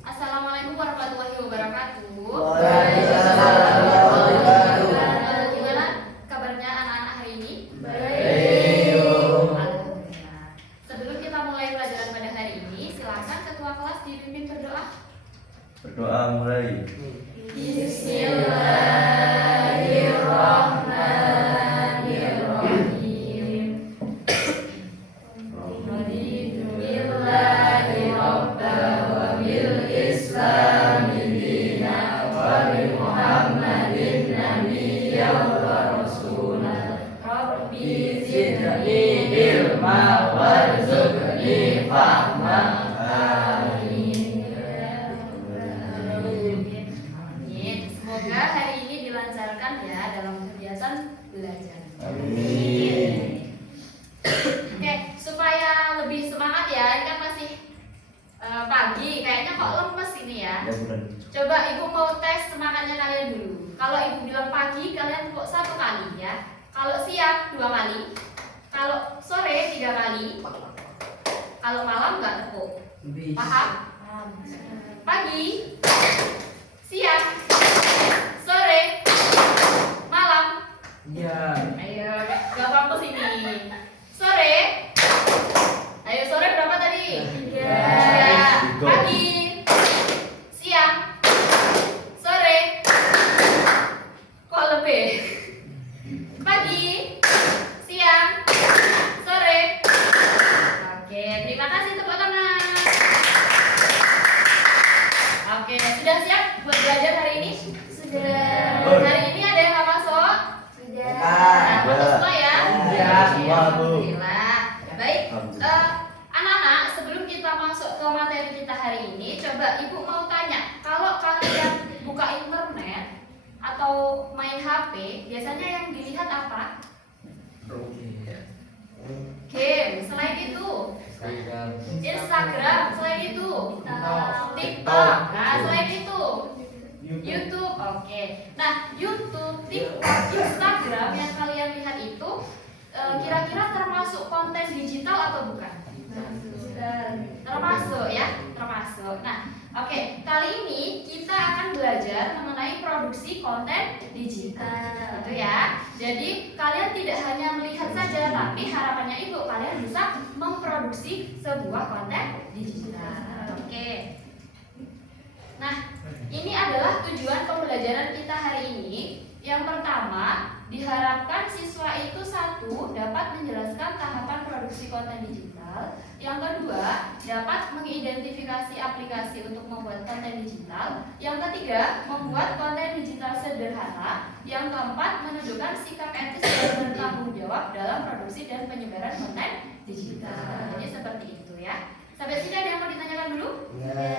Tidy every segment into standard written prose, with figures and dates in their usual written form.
Assalamualaikum warahmatullahi wabarakatuh. Waalaikumsalam warahmatullahi wabarakatuh. Gimana kabarnya anak-anak hari ini? Baik. Alhamdulillah. Sebelum kita mulai pelajaran pada hari ini, silakan ketua kelas dipimpin berdoa. Berdoa mulai. Bismillahirrahmanirrahim. Raditu billahi robba wa bil islami dina wa bi Muhammadin nabiyya wa rasulah. Rabbi zidni ilma warzuqni fahma. Amin. Semoga hari ini dilancarkan ya dalam kegiatan belajar. Amin. Oke, supaya lebih semangat ya, ini kan masih pagi, kayaknya kok lemes ini ya. Ya bulan. Coba ibu mau tes semangatnya kalian dulu. Kalau ibu bilang pagi, kalian tepuk 1 kali ya. Kalau siang 2 kali. Kalau sore 3 kali. Kalau malam nggak tepuk. Paham? Pagi, siang, sore, malam. Ya. Ayo, gak kampus ini. Sore. Ayo, sore berapa tadi? 3. Pagi. Siang. Sore. Kok lebih? Pagi. Siang. Sore. Oke, terima kasih tepuk tangan. Oke, sudah siap buat belajar hari ini? Sudah. Hari ini ada yang nggak masuk? Sudah. Nah, masuk semua ya? Iya, semua, Bu. Alhamdulillah. Baik, Alhamdulillah. anak-anak, sebelum kita masuk ke materi kita hari ini, coba ibu mau tanya, kalau kalian buka internet atau main HP, biasanya yang dilihat apa? Game. Selain itu, Instagram. Selain itu, TikTok. Nah, selain itu, YouTube. Oke. Nah, YouTube, TikTok, Instagram yang kalian lihat itu kira-kira termasuk konten digital atau bukan? Termasuk ya, termasuk. Nah, oke, kali ini kita akan belajar mengenai produksi konten digital, gitu ya. Jadi kalian tidak hanya melihat saja, tapi harapannya itu kalian bisa memproduksi sebuah konten digital. Oke. Nah, ini adalah tujuan pembelajaran kita hari ini. Yang pertama, diharapkan siswa itu satu, dapat menjelaskan tahapan produksi konten digital. Yang kedua, dapat mengidentifikasi aplikasi untuk membuat konten digital. Yang ketiga, membuat konten digital sederhana. Yang keempat, menunjukkan sikap etis dan bertanggung jawab dalam produksi dan penyebaran konten digital. Jadi seperti itu ya. Sampai sini ada yang mau ditanyakan dulu? Nggak ada.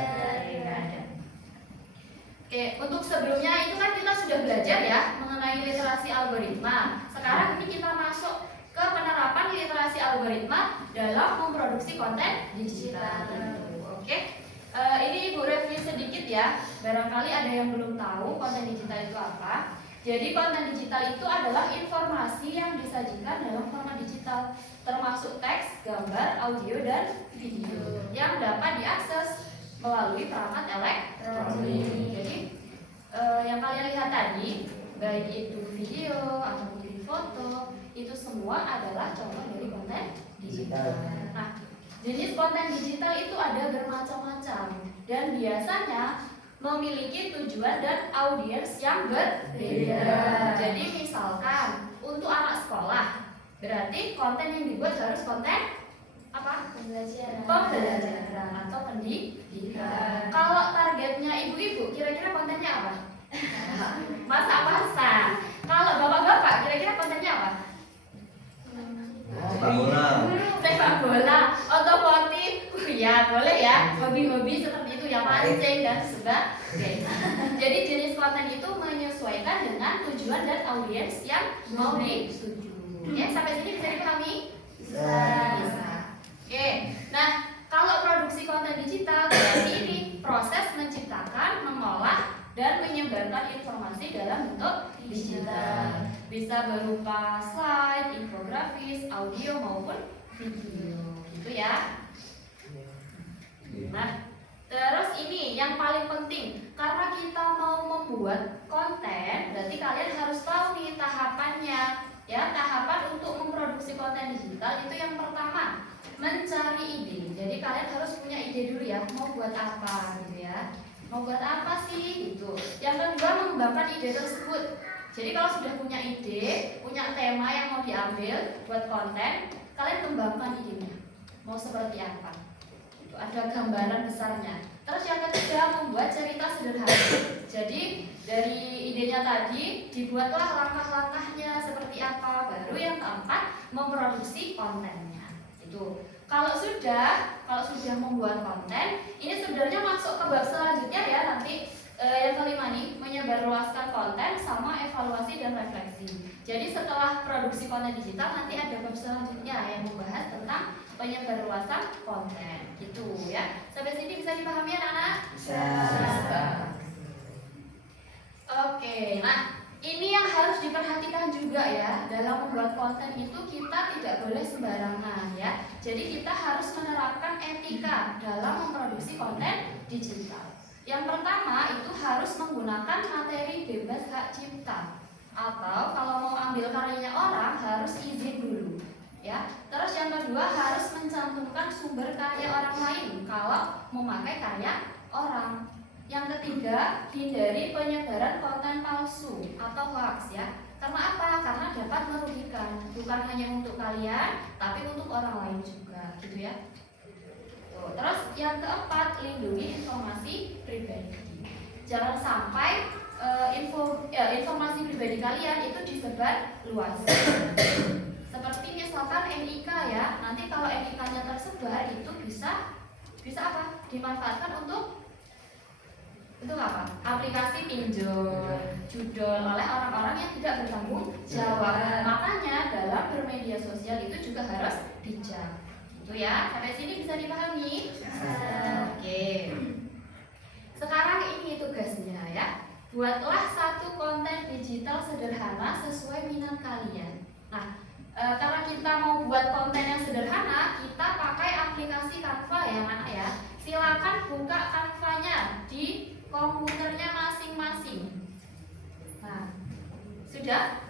Oke, untuk sebelumnya itu kan kita sudah belajar ya mengenai literasi algoritma. Sekarang ini kita masuk ke penerapan literasi algoritma dalam memproduksi konten digital. Oke, ini ibu review sedikit ya. Barangkali ada yang belum tahu konten digital itu apa. Jadi konten digital itu adalah informasi yang disajikan dalam format digital, termasuk teks, gambar, audio, dan video yang dapat diakses melalui perangkat elektronik. Jadi yang kalian lihat tadi, baik itu video atau mungkin foto, itu semua adalah contoh dari konten digital. Nah, jenis konten digital itu ada bermacam-macam dan biasanya memiliki tujuan dan audiens yang berbeda. Jadi misalkan untuk anak sekolah, berarti konten yang dibuat harus konten apa? Pembelajaran atau pendidikan. Kalau targetnya ibu-ibu, kira-kira kontennya apa? Masak-masak. Kalau bapak-bapak, kira-kira kontennya apa? Sepak bola. Sepak bola, otomotif. Ya boleh ya, hobi-hobi seperti itu ya, mancing dan sebagainya. Jadi jenis konten itu menyesuaikan dengan tujuan dan audiens yang mau dituju. Ya, sampai sini bisa dipahami? Bisa. Oke, nah kalau produksi konten digital berarti ini proses menciptakan, mengolah, dan menyebarkan informasi dalam bentuk digital. Bisa berupa slide, infografis, audio maupun video, gitu ya. Nah, terus ini yang paling penting, karena kita mau membuat konten, berarti kalian harus tahu nih tahapannya. Ya, tahapan untuk memproduksi konten digital itu yang pertama, mencari ide. Jadi kalian harus punya ide dulu ya, mau buat apa gitu ya. Mau buat apa sih gitu. Yang kedua, mengembangkan ide tersebut. Jadi kalau sudah punya ide, punya tema yang mau diambil buat konten, kalian kembangkan idenya. Mau seperti apa? Itu ada gambaran besarnya. Terus yang ketiga, membuat cerita sederhana. Jadi dari idenya tadi dibuatlah langkah-langkahnya seperti apa. Baru yang keempat, memproduksi kontennya. Itu. Kalau sudah membuat konten, ini sebenarnya masuk ke bab selanjutnya ya nanti. Yang kelima nih, menyebarluaskan konten sama evaluasi dan refleksi. Jadi setelah produksi konten digital nanti ada bab selanjutnya yang membahas tentang penyebarluasan konten gitu ya. Sampai sini bisa dipahami anak-anak? Bisa. Oke, nah ini yang harus diperhatikan juga ya. Dalam membuat konten itu kita tidak boleh sembarangan ya. Jadi kita harus menerapkan etika dalam memproduksi konten digital. Yang pertama itu harus menggunakan materi bebas hak cipta, atau kalau mau ambil karyanya orang harus izin dulu ya. Terus yang kedua harus mencantumkan sumber karya orang lain kalau memakai karya orang. Yang ketiga, hindari penyebaran konten palsu atau hoax ya. Karena apa? Karena dapat merugikan, bukan hanya untuk kalian tapi untuk orang lain juga gitu ya. Terus yang keempat, lindungi informasi pribadi. Jangan sampai informasi pribadi kalian itu disebar luas. Seperti misalkan NIK ya, nanti kalau NIK-nya tersebar itu bisa apa? Dimanfaatkan untuk apa? Aplikasi pinjol, judul oleh orang-orang yang tidak bertanggung jawab. Makanya dalam bermedia sosial itu juga harus bijak. Itu ya, sampai sini bisa dipahami? Oke. Sekarang ini tugasnya ya. Buatlah satu konten digital sederhana sesuai minat kalian. Nah, karena kita mau buat konten yang sederhana, kita pakai aplikasi Canva ya, anak ya. Silakan buka Canva-nya di komputernya masing-masing. Nah, sudah?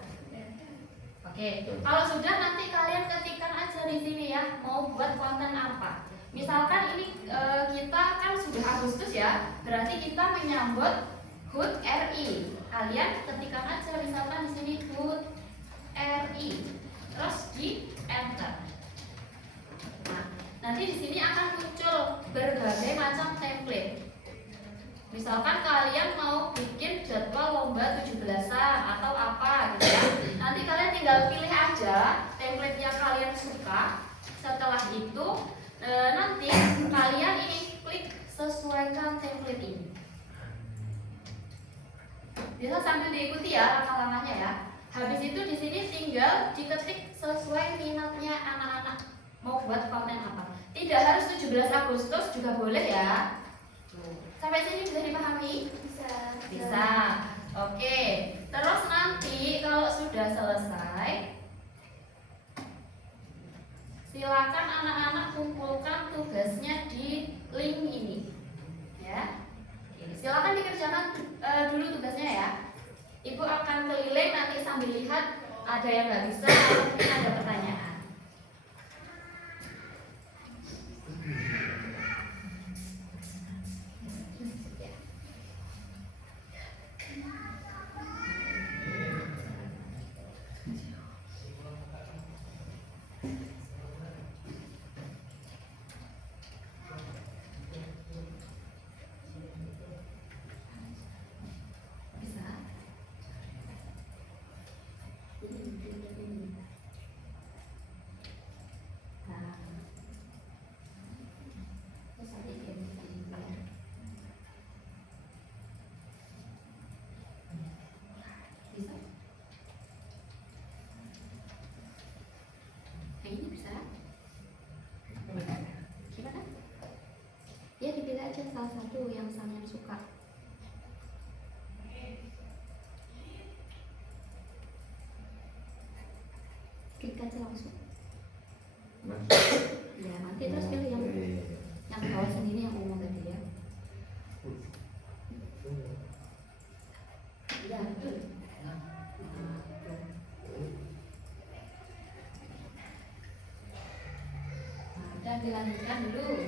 Oke, kalau sudah nanti kalian ketikkan aja di sini ya, mau buat konten apa. Misalkan ini kita kan sudah Agustus ya, berarti kita menyambut HUT RI. Kalian ketikkan aja misalkan di sini HUT RI, terus di enter. Nah, nanti di sini akan muncul berbagai macam template. Misalkan kalian mau bikin jadwal lomba 17-an atau apa gitu ya. Nanti kalian tinggal pilih aja template yang kalian suka. Setelah itu nanti kalian ini klik sesuaikan template ini. Bisa sambil diikuti ya langkah-langkahnya ya. Habis itu di sini tinggal diketik sesuai minatnya anak-anak mau buat konten apa. Tidak harus 17 Agustus juga boleh ya. Sampai sini bisa dipahami? Bisa. Oke. Terus nanti kalau sudah selesai, silakan anak-anak kumpulkan tugasnya di link ini. Ya. Silakan dikerjakan dulu tugasnya ya. Ibu akan keliling nanti sambil lihat ada yang nggak bisa atau mungkin ada pertanyaan. Ya dipilih aja salah satu yang kalian suka. Klik aja langsung. Ya nanti terus pilih yang bawah sendiri yang umum tadi ya. dilanjutkan dulu.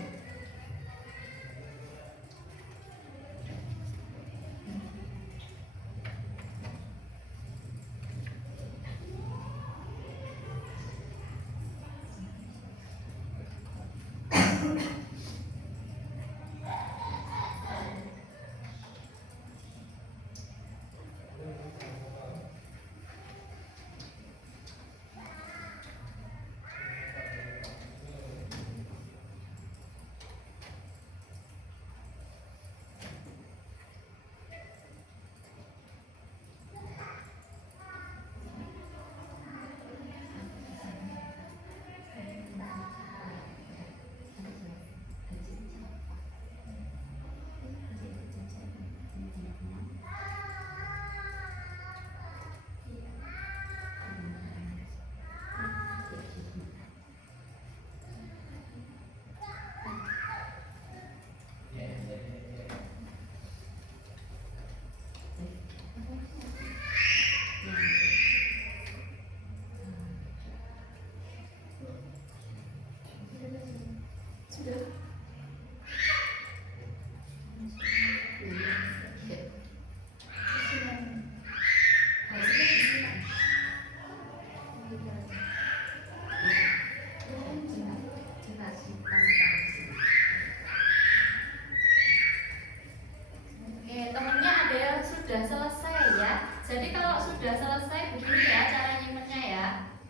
Oke, temennya ada yang sudah selesai ya. Jadi kalau sudah selesai begini ya cara nyimpennya ya.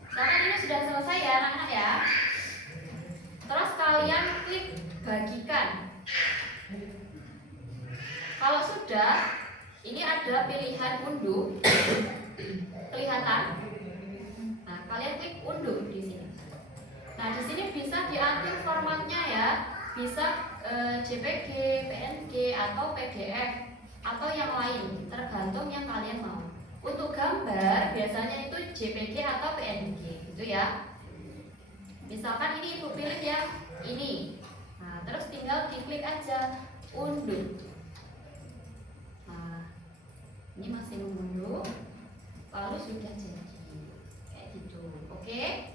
Misalkan ini sudah selesai ya anak-anak ya. Terus kalian klik bagikan. Kalau sudah, ini ada pilihan unduh. Kelihatan? Nah, kalian klik unduh di sini. Nah, di sini bisa diatur formatnya ya. Bisa JPG, PNG atau PDF atau yang lain, tergantung yang kalian mau. Untuk gambar biasanya itu JPG atau PNG gitu ya. Misalkan ini ibu pilih yang ini. Nah, terus tinggal diklik aja unduh. Nah, ini masih mengunduh, lalu sudah jadi kayak gitu. Oke?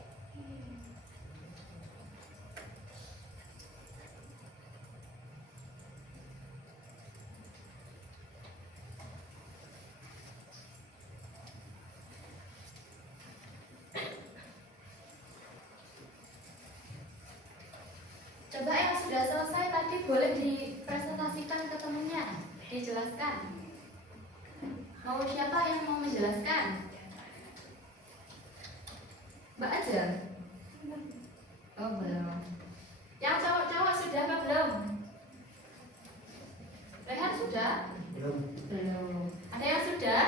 Coba yang sudah selesai tadi boleh dipresentasikan ke temennya, dijelaskan. Mau siapa yang mau menjelaskan? Mbak aja? Oh belum. Yang cowok-cowok sudah apa belum? Rehan sudah? Belum. Ada yang sudah?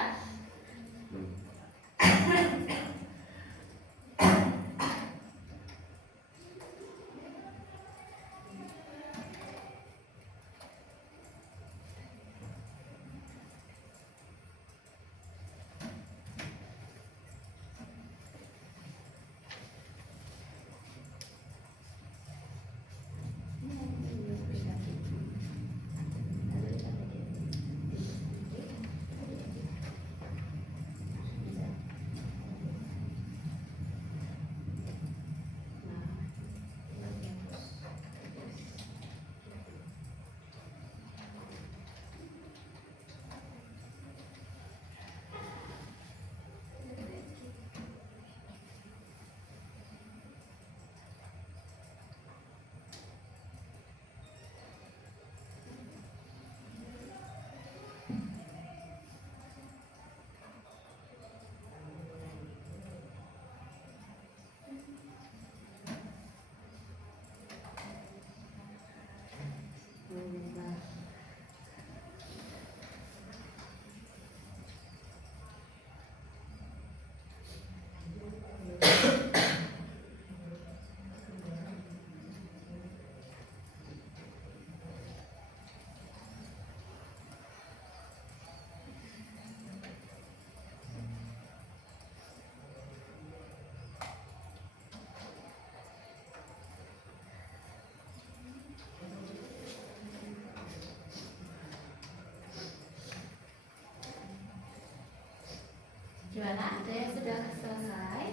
Gimana? Ada yang sudah selesai?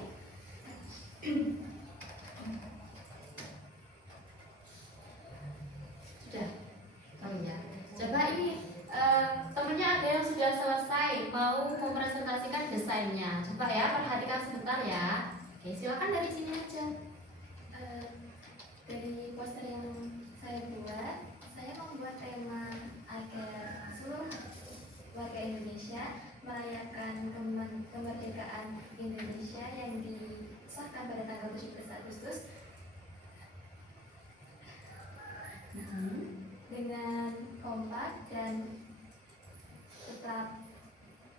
merepresentasikan desainnya. Coba ya, perhatikan sebentar ya. Oke, silakan dari sini aja. Dari poster yang saya buat, saya membuat tema agar seluruh warga Indonesia merayakan kemerdekaan Indonesia yang disahkan pada tanggal 17 Agustus dengan kompak dan tetap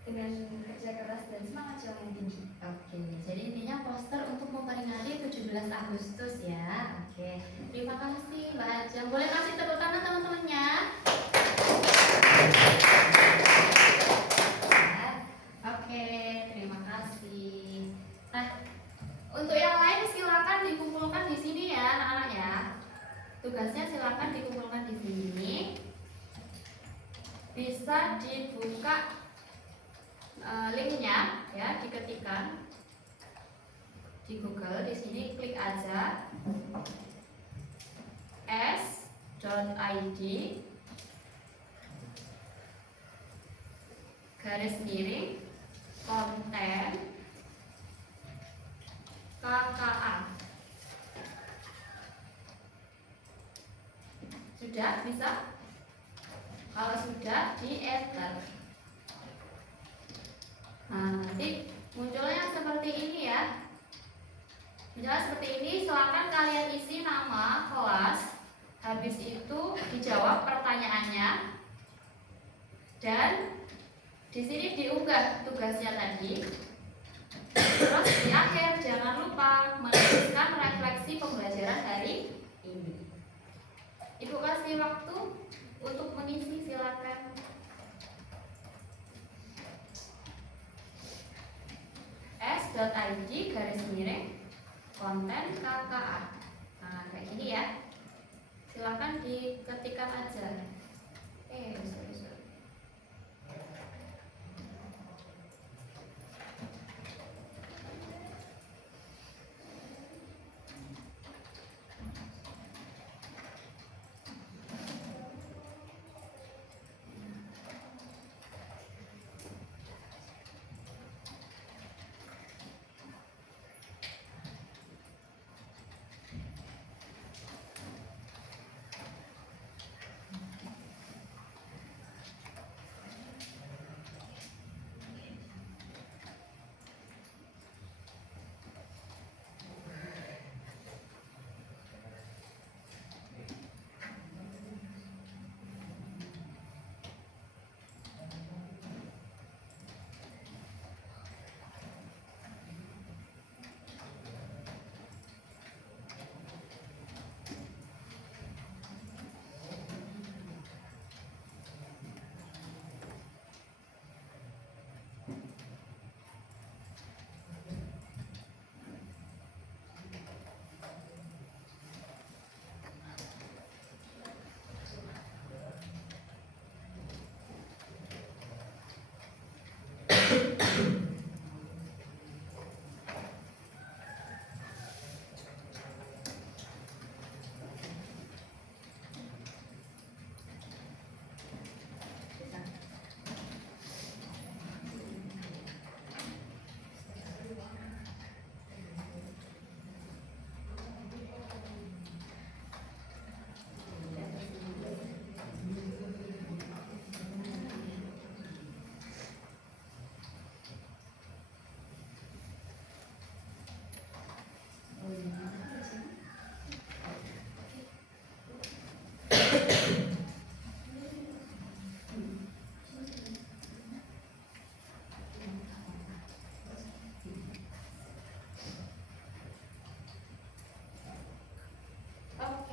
dengan kerja keras dan semangat juang yang tinggi. Oke, jadi intinya poster untuk memperingati 17 Agustus ya. Oke, terima kasih Mbak Ajeng. Boleh kasih tepuk tangan teman-temannya? Oke, terima kasih. Nah, untuk yang lain silakan dikumpulkan di sini ya anak-anak ya. Tugasnya silakan dikumpulkan di sini. Bisa dibuka linknya ya, diketikkan di Google. Di sini klik aja s.id garis miring konten KKA. Sudah bisa? Kalau sudah, di enter. Nah, nanti munculnya seperti ini ya. Munculnya seperti ini, silakan kalian isi nama, kelas. Habis itu dijawab pertanyaannya. Dan di sini diunggah tugasnya tadi. Terus di akhir jangan lupa menuliskan refleksi pembelajaran hari ini. Ibu kasih waktu untuk mengisi, silakan. s.id garis miring konten KKA. Nah, kayak gini ya. Silakan diketikkan aja. Sorry.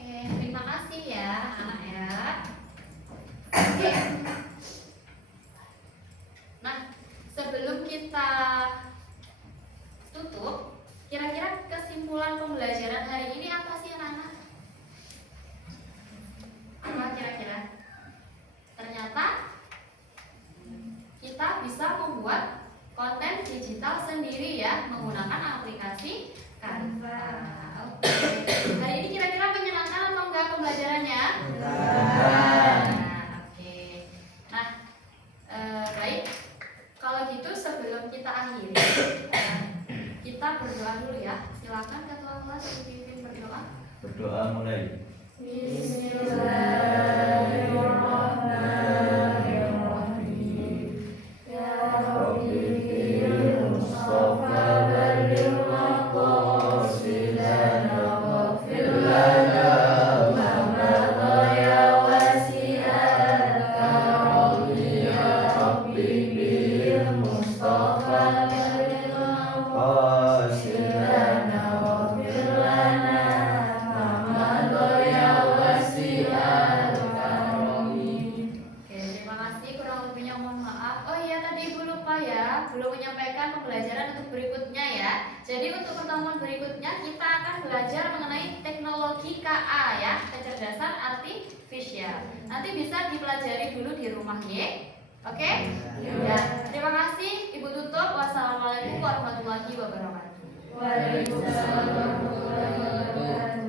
Terima kasih ya anak ya. Oke. Nah, sebelum kita tutup, kira-kira kesimpulan pembelajaran hari ini apa sih anak-anak? Apa kira-kira? Ternyata kita bisa membuat konten digital sendiri ya, menggunakan aplikasi Canva. Oke. Hari ini kira-kira menyenangkan atau enggak pembelajarannya? Nah, oke. Nah, baik. Kalau gitu sebelum lupa ya, belum menyampaikan pembelajaran untuk berikutnya ya. Jadi untuk pertemuan berikutnya kita akan belajar mengenai teknologi KA ya, kecerdasan artifisial. Nanti bisa dipelajari dulu di rumah ya. Oke? Ya. Terima kasih. Ibu tutup. Wassalamualaikum warahmatullahi wabarakatuh. Waalaikumsalam warahmatullahi wabarakatuh.